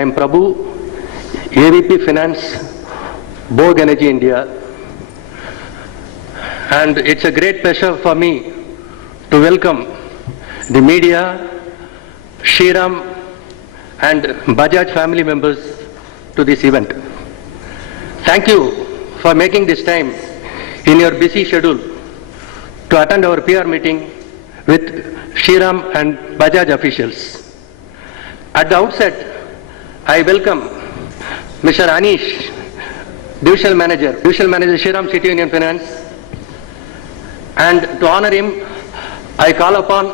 I am Prabhu, AVP Finance, Borg Energy India. And it's a great pleasure for me to welcome the media, Shriram and Bajaj family members to this event. Thank you for making this time in your busy schedule to attend our PR meeting with Shriram and Bajaj officials. At the outset, I welcome Mr. Anish, Divisional Manager Shriram City Union Finance, and to honor him, I call upon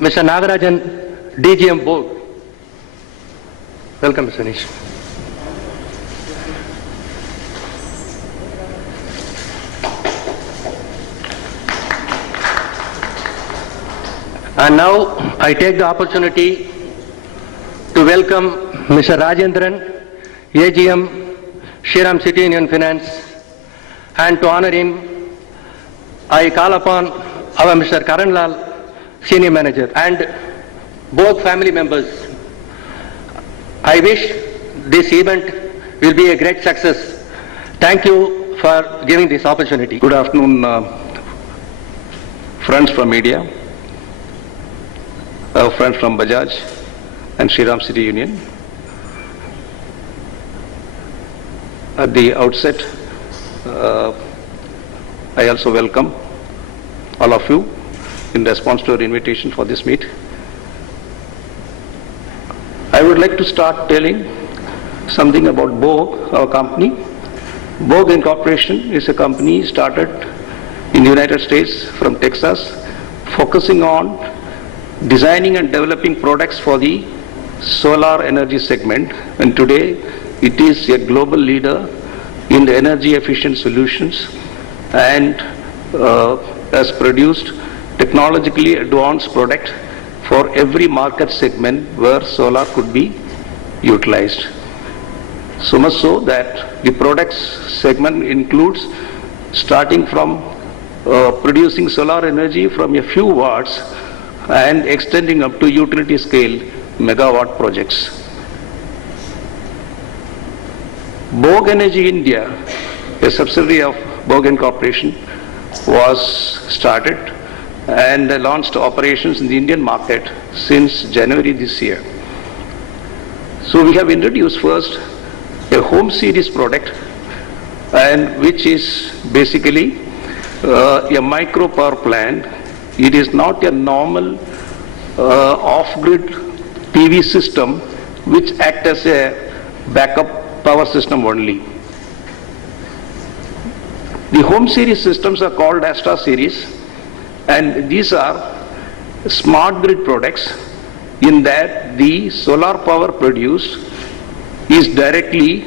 Mr. Nagarajan, DGM Board. Welcome, Mr. Anish. And now I take the opportunity to welcome Mr. Rajendran, AGM, Shriram City Union Finance, and to honor him, I call upon our Mr. Karan Lal, Senior Manager, and both family members. I wish this event will be a great success. Thank you for giving this opportunity. Good afternoon, friends from media, friends from Bajaj and Shriram City Union. At the outset, I also welcome all of you in response to our invitation for this meet. I would like to start telling something about Borg, our company. Borg Incorporation is a company started in the United States from Texas, focusing on designing and developing products for the solar energy segment, and today it is a global leader in the energy efficient solutions and has produced technologically advanced product for every market segment where solar could be utilized. So much so that the products segment includes starting from producing solar energy from a few watts and extending up to utility scale megawatt projects. Borg Energy India, a subsidiary of Borg Incorporation, was started and launched operations in the Indian market since January this year. So we have introduced first a home series product, and which is basically a micro power plant. It is not a normal off-grid PV system which acts as a backup power system only. The home series systems are called Astra series, and these are smart grid products in that the solar power produced is directly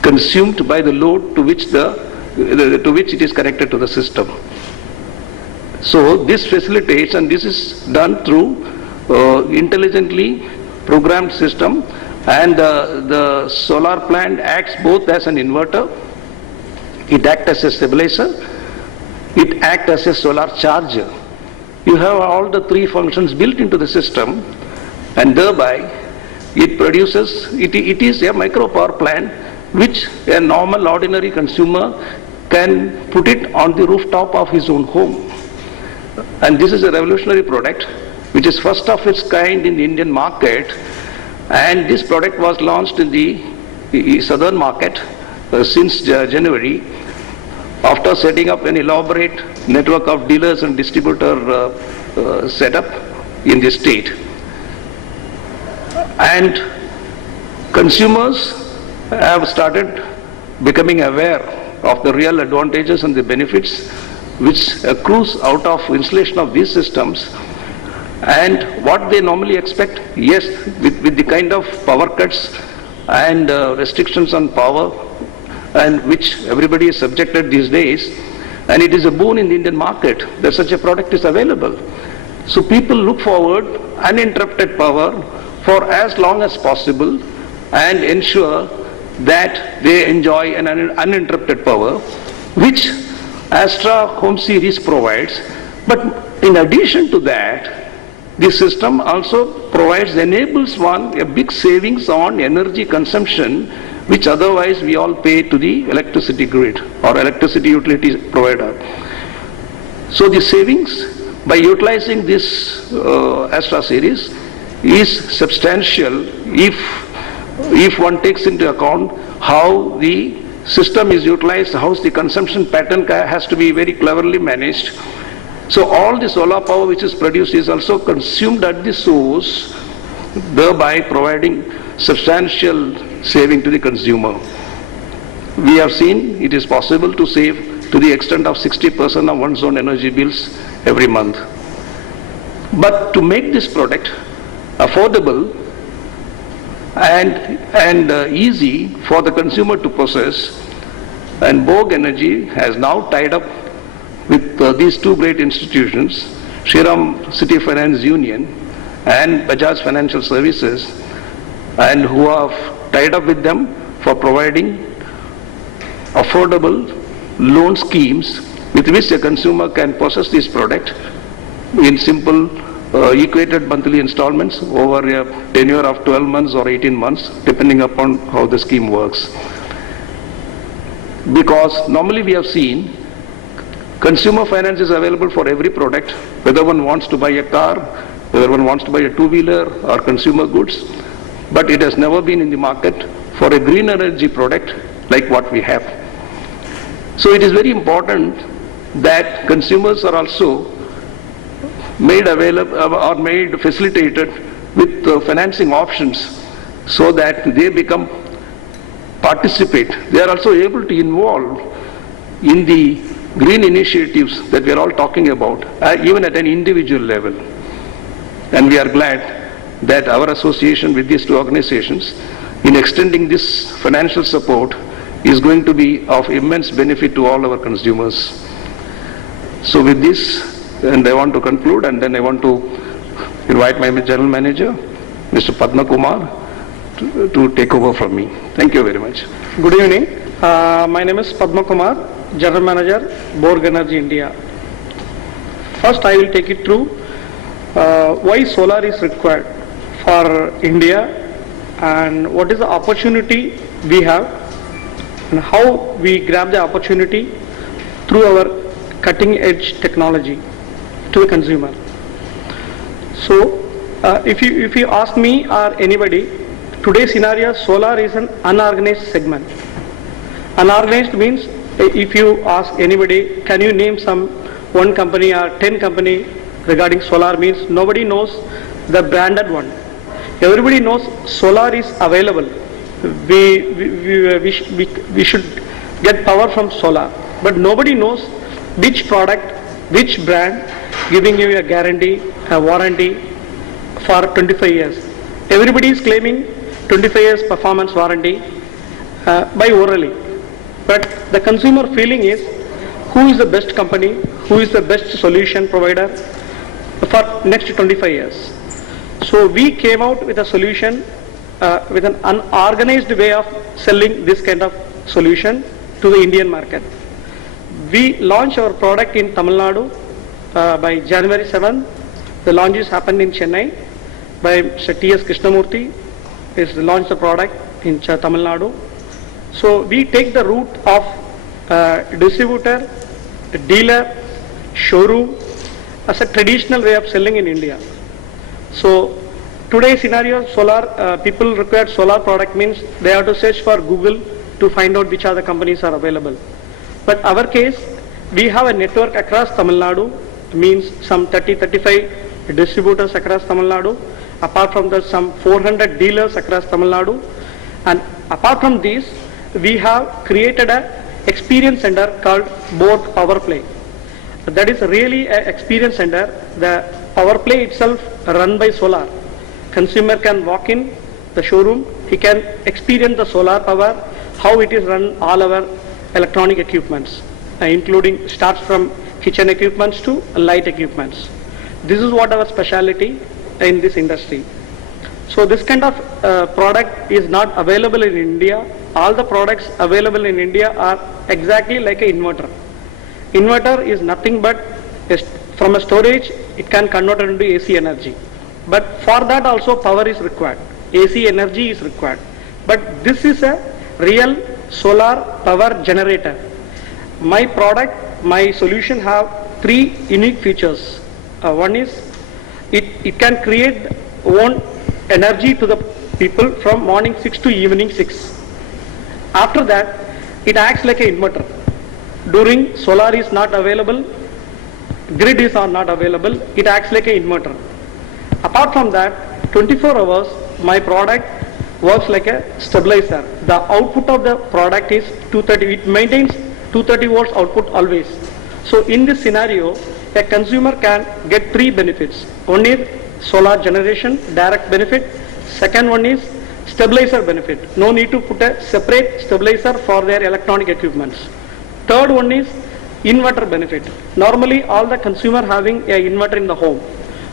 consumed by the load to which it is connected to the system. So this facilitates, and this is done through intelligently programmed system, and the solar plant acts both as an inverter, it acts as a stabilizer, it acts as a solar charger. You have all the three functions built into the system, and thereby it produces, it is a micro power plant which a normal ordinary consumer can put it on the rooftop of his own home. And this is a revolutionary product which is first of its kind in the Indian market, and this product was launched in the southern market since January, after setting up an elaborate network of dealers and distributor setup in the state. And consumers have started becoming aware of the real advantages and the benefits which accrues out of installation of these systems, and what they normally expect. Yes, with the kind of power cuts and restrictions on power and which everybody is subjected these days, and it is a boon in the Indian market that such a product is available. So people look forward uninterrupted power for as long as possible and ensure that they enjoy an uninterrupted power, which Astra Home Series provides. But in addition to that, This system also enables one a big savings on energy consumption, which otherwise we all pay to the electricity grid or electricity utility provider. So the savings by utilizing this Astra series is substantial if one takes into account how the system is utilized, how the consumption pattern has to be very cleverly managed. So all the solar power which is produced is also consumed at the source, thereby providing substantial saving to the consumer. We have seen it is possible to save to the extent of 60% of one's own energy bills every month. But to make this product affordable and easy for the consumer to possess, and Borg Energy has now tied up with these two great institutions, Shriram City Finance Union and Bajaj Financial Services, and who have tied up with them for providing affordable loan schemes with which a consumer can possess this product in simple equated monthly installments over a tenure of 12 months or 18 months, depending upon how the scheme works. Because normally we have seen consumer finance is available for every product, whether one wants to buy a car, whether one wants to buy a two-wheeler or consumer goods, but it has never been in the market for a green energy product like what we have. So it is very important that consumers are also made available or made facilitated with financing options so that they participate. They are also able to involve in the green initiatives that we are all talking about, even at an individual level. And we are glad that our association with these two organizations in extending this financial support is going to be of immense benefit to all our consumers. So with this, and I want to conclude, and then I want to invite my General Manager, Mr. Padma Kumar, to take over from me. Thank you very much. Good evening. My name is Padma Kumar, General Manager, Borg Energy India. First, I will take it through why solar is required for India and what is the opportunity we have and how we grab the opportunity through our cutting edge technology to the consumer. So if you ask me or anybody, today's scenario, solar is an unorganized segment. Unorganized means if you ask anybody, can you name one company or 10 company regarding solar, means nobody knows the branded one. Everybody knows solar is available. We should get power from solar, but nobody knows which product, which brand giving you a guarantee, a warranty for 25 years. Everybody is claiming 25 years performance warranty by orally. But the consumer feeling is, who is the best company, who is the best solution provider for next 25 years. So we came out with a solution with an unorganized way of selling this kind of solution to the Indian market. We launched our product in Tamil Nadu by January 7th. The launches happened in Chennai by Mr. T.S. Krishnamurthy. Is launched the product in Tamil Nadu. So we take the route of distributor, dealer, showroom as a traditional way of selling in India. So today's scenario, solar people require solar product means they have to search for Google to find out which other companies are available. But our case, we have a network across Tamil Nadu, means some 30-35 distributors across Tamil Nadu. Apart from that, some 400 dealers across Tamil Nadu. And apart from these, we have created an experience center called Borg Power Play. That is really an experience center. The Power Play itself run by solar. Consumer can walk in the showroom, he can experience the solar power, how it is run all our electronic equipments, including starts from kitchen equipments to light equipments. This is what our specialty in this industry. So this kind of product is not available in India. All the products available in India are exactly like an inverter. Inverter is nothing but from a storage, it can convert into AC energy. But for that also power is required. AC energy is required. But this is a real solar power generator. My product, my solution have three unique features. One is it can create own energy to the people from morning 6 to evening 6. After that, it acts like an inverter. During solar is not available, grid is not available, it acts like an inverter. Apart from that, 24 hours, my product works like a stabilizer. The output of the product is 230, it maintains 230 volts output always. So in this scenario, a consumer can get three benefits. One is solar generation, direct benefit. Second one is stabilizer benefit. No need to put a separate stabilizer for their electronic equipments. Third one is inverter benefit. Normally all the consumer having a inverter in the home.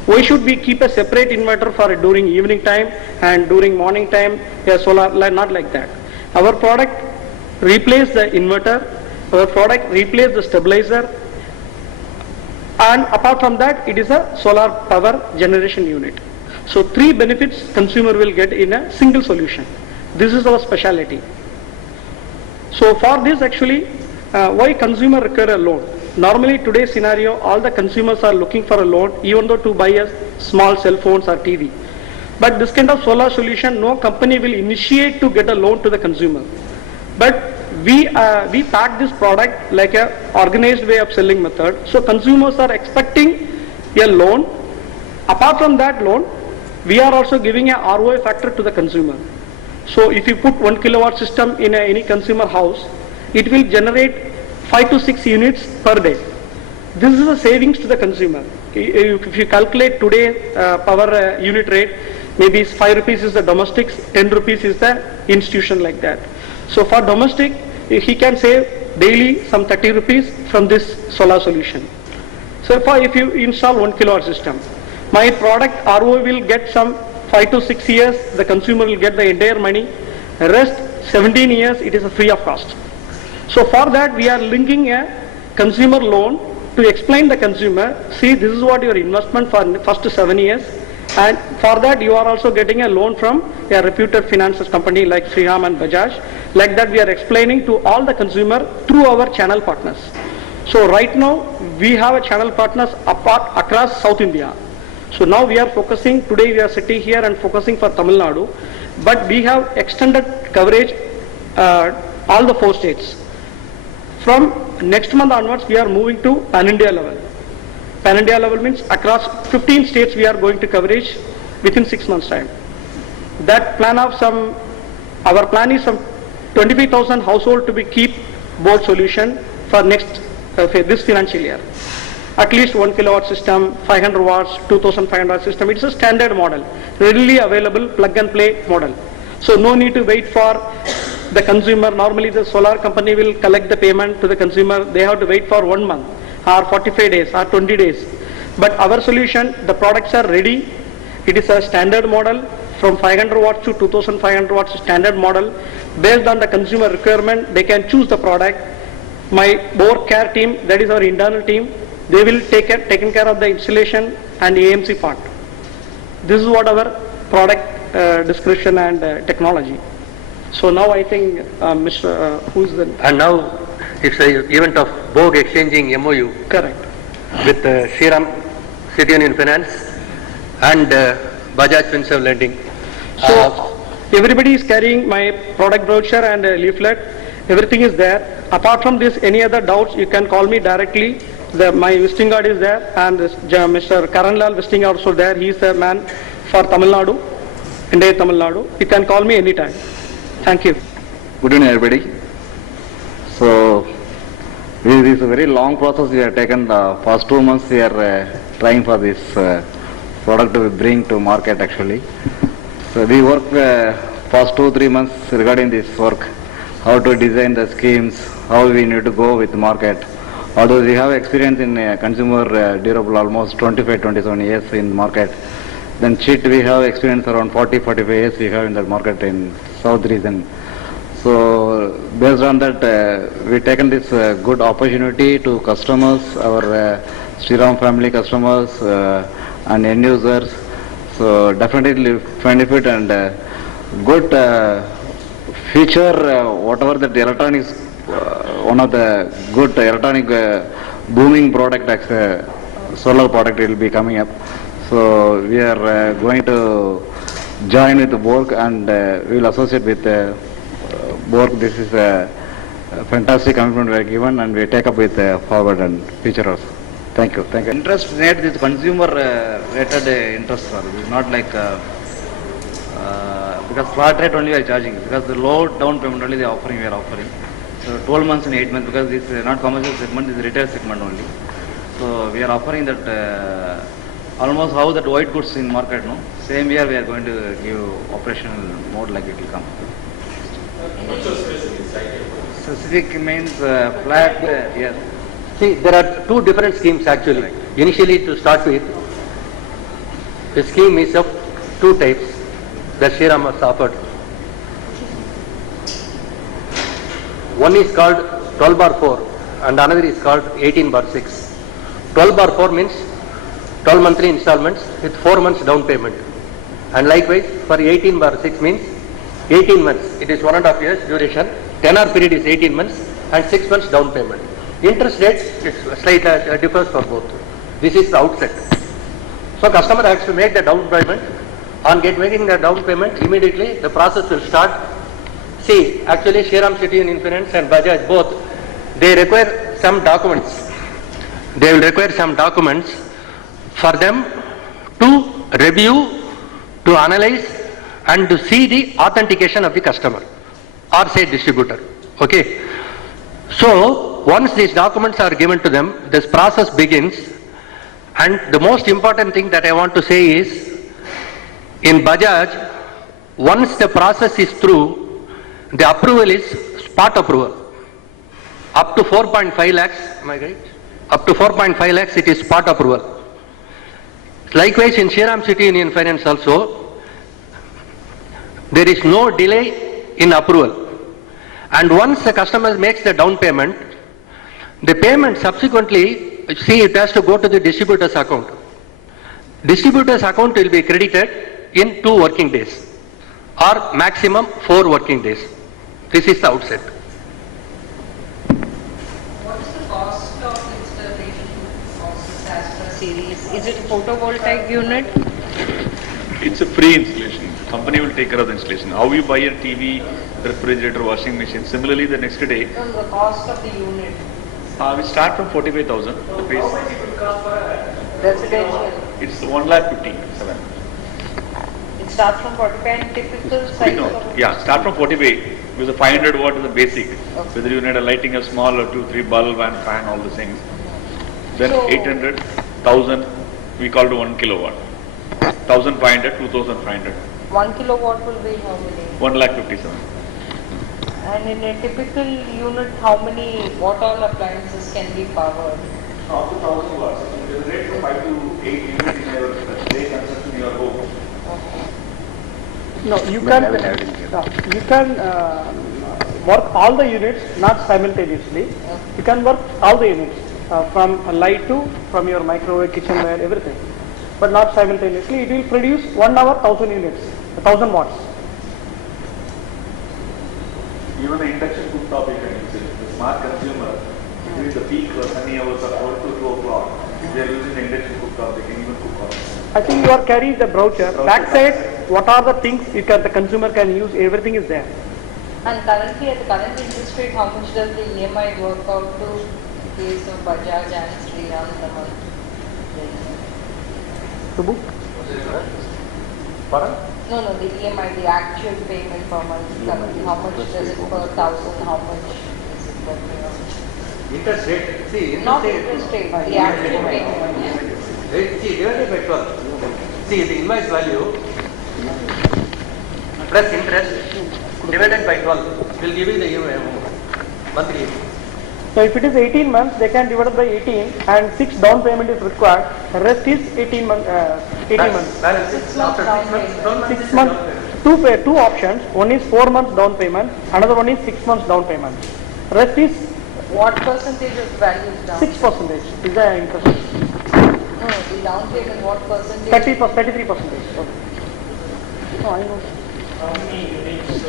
Why should we keep a separate inverter for during evening time and during morning time, a solar, not like that. Our product replace the inverter, our product replace the stabilizer, and apart from that, it is a solar power generation unit. So three benefits consumer will get in a single solution. This is our specialty. So for this actually, why consumer require a loan? Normally today's scenario, all the consumers are looking for a loan, even though to buy a small cell phones or TV. But this kind of solar solution, no company will initiate to get a loan to the consumer. But we pack this product like a organized way of selling method. So consumers are expecting a loan. Apart from that loan, we are also giving a ROI factor to the consumer. So if you put 1 kilowatt system in any consumer house, it will generate 5 to 6 units per day. This is a savings to the consumer. If you calculate today power unit rate, maybe 5 rupees is the domestics, 10 rupees is the institution, like that. So for domestic, he can save daily some 30 rupees from this solar solution. So if you install 1 kilowatt system, my product ROI will get some 5 to 6 years, the consumer will get the entire money. Rest 17 years, it is free of cost. So for that, we are linking a consumer loan to explain the consumer, see, this is what your investment for first 7 years, and for that you are also getting a loan from a reputed finance company like Shriram and Bajaj. Like that, we are explaining to all the consumer through our channel partners. So right now, we have a channel partners across South India. So now we are focusing, today we are sitting here and focusing for Tamil Nadu, but we have extended coverage all the 4 states. From next month onwards, we are moving to pan-India level. Pan-India level means across 15 states we are going to coverage within 6 months time. That plan of our plan is some 25,000 household to be keep board solution for next, this financial year. At least 1 kilowatt system, 500 watts, 2500 system. It's a standard model, readily available plug and play model. So no need to wait for the consumer. Normally the solar company will collect the payment to the consumer. They have to wait for 1 month or 45 days or 20 days. But our solution, the products are ready. It is a standard model from 500 watts to 2500 watts standard model. Based on the consumer requirement, they can choose the product. My board care team, that is our internal team, they will taken care of the installation and AMC part. This is what our product description and technology. So now I think Mr. Who's the... And now it's an event of Bogue exchanging MOU. Correct. With Shriram City Union Finance and Bajaj Finserv Lending. So everybody is carrying my product brochure and leaflet. Everything is there. Apart from this, any other doubts, you can call me directly. My visiting card is there, and Mr. Karan Lal visiting card also there. He is the man for Tamil Nadu, India Tamil Nadu. You can call me anytime. Thank you. Good evening, everybody. So, this is a very long process we have taken. The first 2 months we are trying for this product to bring to market actually. So, we work first 2-3 months regarding this work, how to design the schemes, how we need to go with the market. Although we have experience in consumer durable almost 25-27 years in the market, then cheat we have experience around 40-45 years we have in the market in South region. So based on that, we taken this good opportunity to customers, our Shriram family customers and end users. So definitely it will benefit and good future, whatever the electronics, one of the good electronic booming product as solar product will be coming up. So we are going to join with Borg and we will associate with Borg. This is a fantastic commitment we are given and we take up with forward and future also. Thank you. Thank you. Interest rate is consumer rated interest, sir. It is not like because flat rate only we are charging because the low down payment only they are offering. We are offering. So 12 months and 8 months because this is not commercial segment, this is retail segment only. So we are offering that almost how that white goods in market, no? Same year we are going to give operational mode like it will come. Specific means flat, yes. See, there are two different schemes actually. Initially, to start with, the scheme is of two types that Shriram has offered. One is called 12/4 and another is called 18/6. 12/4 means 12 monthly installments with 4 months down payment. And likewise, for 18/6 means 18 months. It is 1.5 years duration. Tenor period is 18 months and 6 months down payment. Interest rate slightly differs for both. This is the outset. So customer has to make the down payment. On making the down payment, immediately the process will start. See, actually Shriram City Union Finance and Bajaj both, they require some documents. They will require some documents for them to review, to analyze and to see the authentication of the customer or say distributor. Okay. So once these documents are given to them, this process begins, and the most important thing that I want to say is, in Bajaj, once the process is through, the approval is spot approval. Up to 4.5 lakhs, am I right? Up to 4.5 lakhs it is spot approval. Likewise in Shriram City Union Finance also, there is no delay in approval. And once the customer makes the down payment, the payment subsequently, see, it has to go to the distributor's account. Distributor's account will be credited in 2 working days or maximum 4 working days. This is the outset. What is the cost of installation of this Astra series? Is it a photovoltaic unit? It's a free installation. Company will take care of the installation. How you buy a TV, refrigerator, washing machine. Similarly, the next day, No, the cost of the unit. we start from 45,000 rupees. Residential. It's 1,50,700. It starts from 45 and typical size of... Yeah, start from 45 because the 500 watt is the basic. Okay. Whether you need a lighting, a small or 2, 3 bulb and fan, all the things. Then So- 800, 1000, we call it 1 kilowatt. 1500, 2500, 1 kilowatt will be how many? 1,57,000. And in a typical unit, how many, what all appliances can be powered? Up to 1000 watts. You can rate from 5 to 8 units in your day consumption in your home. No, you can work all the units, not simultaneously. You can work all the units, from light to, from your microwave, kitchenware, everything. But not simultaneously. It will produce 1 hour, 1000 units, 1000 watts. Even the induction cooktop you can use it. The smart consumer, during the peak sunny hours of 4 to 2 o'clock, if they are using the induction cooktop, they can even cook on it. I think you are carrying the brochure. Backside, what are the things the consumer can use? Everything is there. And currently, at the current interest rate, how much does the EMI work out to in case of Bajaj and Shriram in the month? Subbu? No, the EMI, the actual payment per month, currently, how much does it per thousand, how much is it working out? Interest rate, see, Not interest rate, the actual payment. See, divided by 12. See, the invoice value plus interest divided by 12 will give you the monthly. So if it is 18 months, they can divide it by 18 and 6 down payment is required. The rest is 18 months. 18 months. Balance 6 months down payment. 12 months. 6 months, two options. One is 4 months down payment, another one is 6 months down payment. Rest is What percentage of value is down? 6% is the interest. No, the down payment, what percentage? 33%. Okay. No, I know. How many units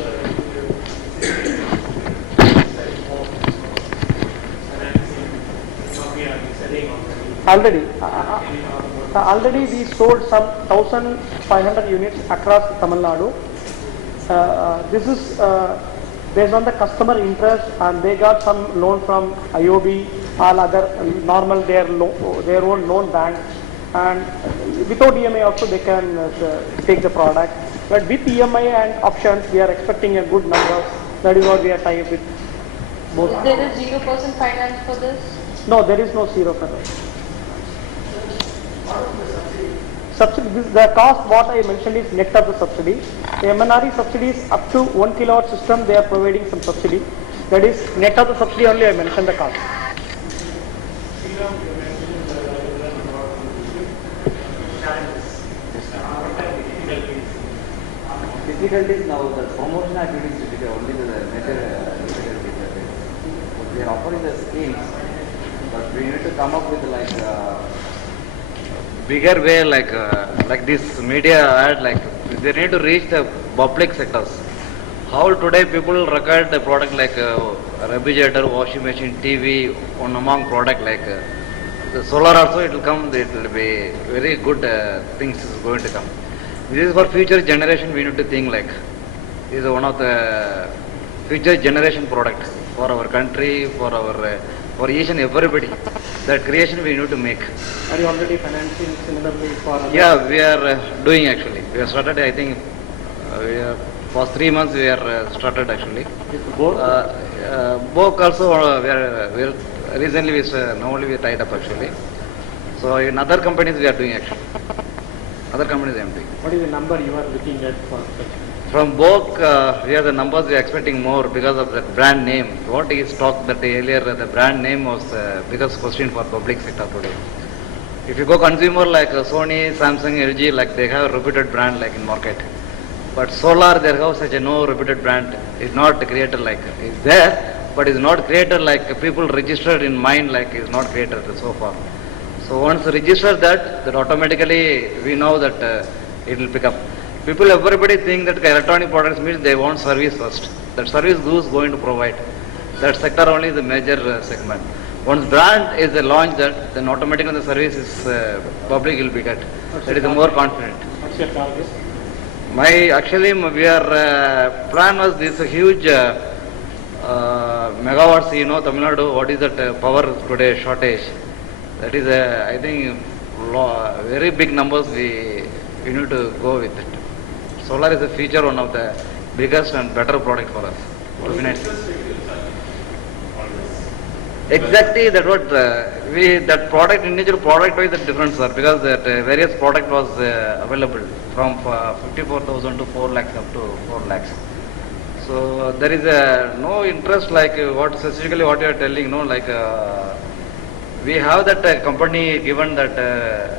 Already we sold some 1,500 units across Tamil Nadu. This is based on the customer interest, and they got some loan from IOB, all other normal their own loan bank, and without EMI also they can take the product. But with EMI and options, we are expecting a good number. That is what we are tied with both. Is there a 0% finance for this? No, there is no zero for that. Subsidy, the cost what I mentioned is net of the subsidy. The MNRE subsidy is up to 1 kilowatt system, they are providing some subsidy. That is net of the subsidy only I mentioned the cost. Difficulties now, the promotion activities difficult, only the major difficulties. We are offering the schemes, but we need to come up with like bigger way, like this media ad, like they need to reach the public sectors. How today people record the product like refrigerator, washing machine, TV, one among product like the solar also it will come, it will be very good things is going to come. This is for future generation, we need to think like, this is one of the future generation products for our country, for each and everybody. That creation we need to make. Are you already financing similarly for other? Yeah, we are doing actually. We have started, I think, for 3 months we are started actually. Book also, we are recently now only we tied up actually. So in other companies we are doing actually. Other companies I am doing. What is the number you are looking at for such? From Book, we are the numbers we are expecting more because of the brand name. What is talked that earlier, the brand name was biggest question for public sector today. If you go consumer like Sony, Samsung, LG, like they have a reputed brand like in market. But solar, they have such a no reputed brand. It's not created like, it's there, but it's not created like people registered in mind like it's not created so far. So once register that automatically we know that it will pick up. People, everybody think that electronic products means they want service first. That service who is going to provide. That sector only is the major segment. Once brand is launched, that then automatically the service is public will be get. That is more confident. What's your target? We are plan was this huge megawatts. You know, Tamil Nadu, what is that power today shortage? That is I think very big numbers we need to go with it. Solar is a feature, one of the biggest and better product for us. Exactly that what that product, individual product wise the difference sir, because that various product was available from 54,000 to 4 lakhs up to 4 lakhs. So there is no interest like what specifically what you are telling, no, like we have that company given that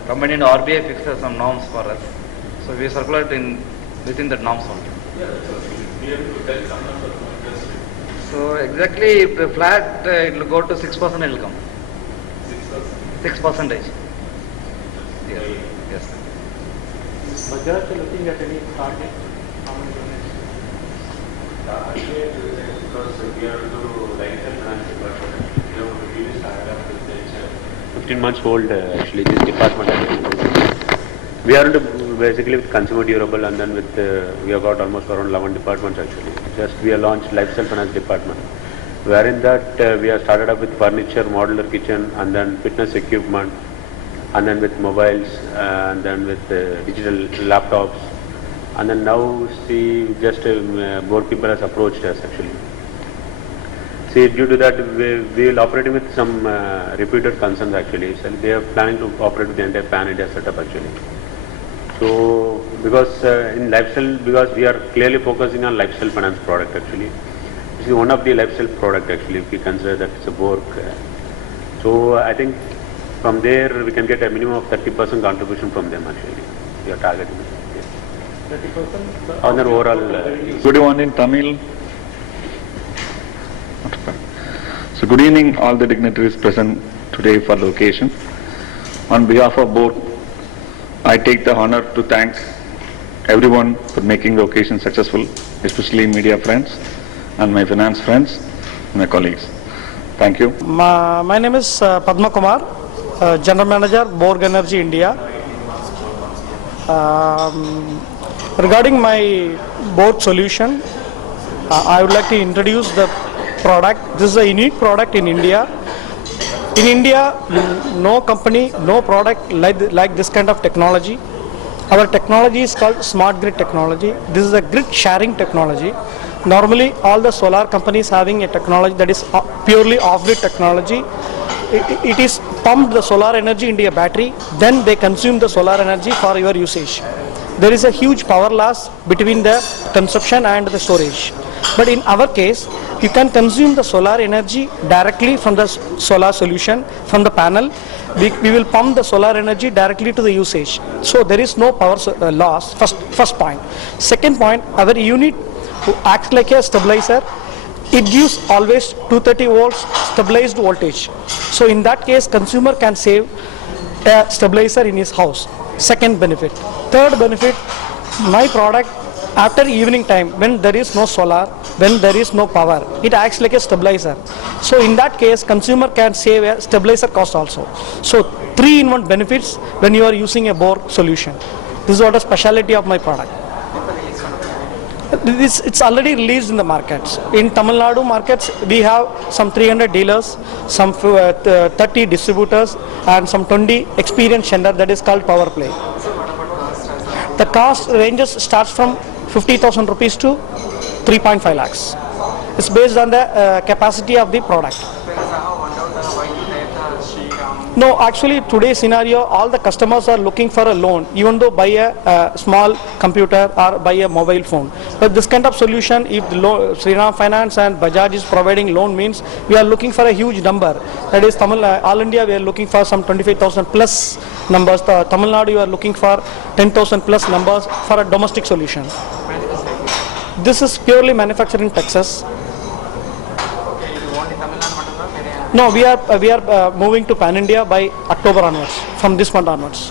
company and RBI fixes some norms for us. So we circulate within that norms only. Yeah, we have to tell some numbers of interest rate. So exactly if the flat it will go to 6%, it will come. 6%. 6%. Yes. Yes. Bajaj looking at any target? How many units? Target because we have to do lifestyle finance department. We have to really start up with the 15 months old actually this department actually. We are into basically with consumer durable and then with we have got almost around 11 departments actually. Just we have launched lifestyle finance department, wherein that we have started up with furniture, modular kitchen, and then fitness equipment, and then with mobiles, and then with digital laptops, and then now see just more people has approached us actually. See, due to that we will operate with some repeated concerns actually. So they are planning to operate with the entire pan India setup actually. So because in lifestyle, because we are clearly focusing on lifestyle finance product actually. This is one of the lifestyle product actually if we consider that it's a work. So I think from there we can get a minimum of 30% contribution from them actually. We are targeting. 30%? On their overall. Good evening, Tamil. So good evening all the dignitaries present today for the occasion. on behalf of board, I take the honor to thank everyone for making the occasion successful, especially media friends and my finance friends and my colleagues. Thank you. My name is Padma Kumar, General Manager, Borg Energy India. Regarding my Borg solution, I would like to introduce the product. This is a unique product in India. In India, no company, no product like this kind of technology. Our technology is called smart grid technology. This is a grid sharing technology. Normally, all the solar companies having a technology that is purely off-grid technology. It is pumped the solar energy into a battery, then they consume the solar energy for your usage. There is a huge power loss between the consumption and the storage. But in our case, you can consume the solar energy directly from the solar solution, from the panel. We will pump the solar energy directly to the usage. So there is no power loss, first point. Second point, our unit acts like a stabilizer. It gives always 230 volts stabilized voltage. So in that case, consumer can save a stabilizer in his house. Second benefit. Third benefit, my product after evening time, when there is no solar, when there is no power, it acts like a stabilizer. So in that case, consumer can save a stabilizer cost also. So 3-in-1 benefits when you are using a Borg solution. This is what a specialty of my product. It's already released in the markets. In Tamil Nadu markets, we have some 300 dealers, some 30 distributors, and some 20 experienced vendors, that is called Power Play. The cost ranges starts from 50,000 rupees to 3.5 lakhs. It's based on the capacity of the product. No, actually today's scenario, all the customers are looking for a loan, even though buy a small computer or buy a mobile phone. But this kind of solution, if the Shriram Finance and Bajaj is providing loan, means we are looking for a huge number. That is all India we are looking for some 25,000 plus numbers. Tamil Nadu you are looking for 10,000 plus numbers for a domestic solution. This is purely manufactured in Texas. No, we are moving to Pan India by October onwards, from this month onwards.